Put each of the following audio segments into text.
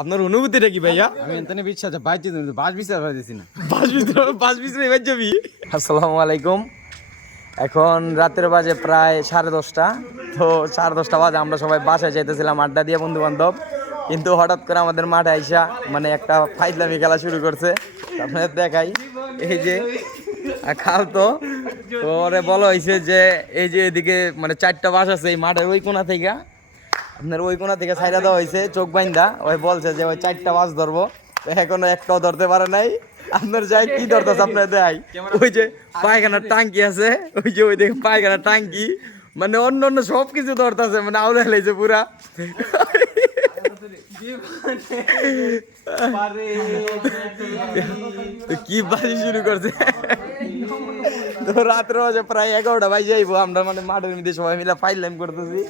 আপনার অনুভূতিটা কি ভাইয়া? আমি এখানে বিশ্বাস বাইতে বাস বিচার পাইতেছি না। বাস বিচরে এবার যাবি। আসসালামু আলাইকুম। এখন রাতের বাজে প্রায় 10:30। তো 10:30 বাজে আমরা সবাই বাসায় যাইতেছিলাম আড্ডা দিয়ে বন্ধু বান্ধব, কিন্তু হঠাৎ করে আমাদের মাঠে আইসা মানে একটা ফাইজলামি খেলা শুরু করছে। আপনাদের দেখাই, এই যে খাল তো ওরে বলা হয়েছে যে এই যে এদিকে মানে 4টা বাস আছে এই মাঠের ওই কোণা থেকে, আপনার ওই কোণা থেকে ছাইরা দেওয়া হয়েছে চোখ বাইন্দা। ওই বলছে যে ওই 4টা মাছ ধরবো, তো এখনো একটাও ধরতে পারে নাই। আপনার যাই কি ধরতেছে আপনার দেয়, ওই যে পায়খানার টাঙ্কি আছে, ওই যে ওই দেখে পায়খানার টাঙ্কি, মানে অন্য অন্য সব কিছু ধরতেছে, মানে আউলে হেলাইছে পুরা। কি বাজি শুরু করছে। তো রাত্রে বাজে প্রায় 11টা বাজে যাইবো, আমরা মানে মাঠের মধ্যে সবাই মিলে ফাইলাম করতেছি।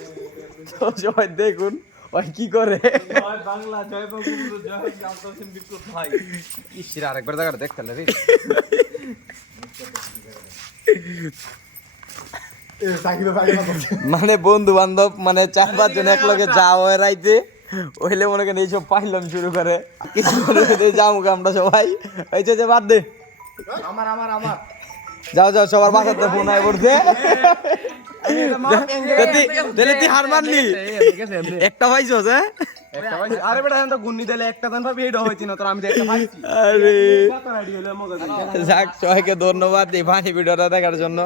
তো সবাই দেখুন ওই কি করে। আরেকবার জায়গাটা দেখতে রে মানে বন্ধু বান্ধব মানে 4-5 জন এক লগে যাওয়া হয় রাইতে, ওইলে মনে করেন এইসব পাইলাম শুরু করে। কিছু যাবো আমরা সবাই, এই যে বাদ দে, যাও যাও সবার বাসাতে ফোন আয় পড়ছে। তুই হার মানলি, একটা পাইছস? হ্যাঁ আরে বেটা এখন তো গুন্নি দিলে একটা দান ভাবি এটা হইছে না, তোর আমি একটা পাইছি। আরে যাক, সবাইকে ধন্যবাদ এই ফানি ভিডিওটা দেখার জন্য।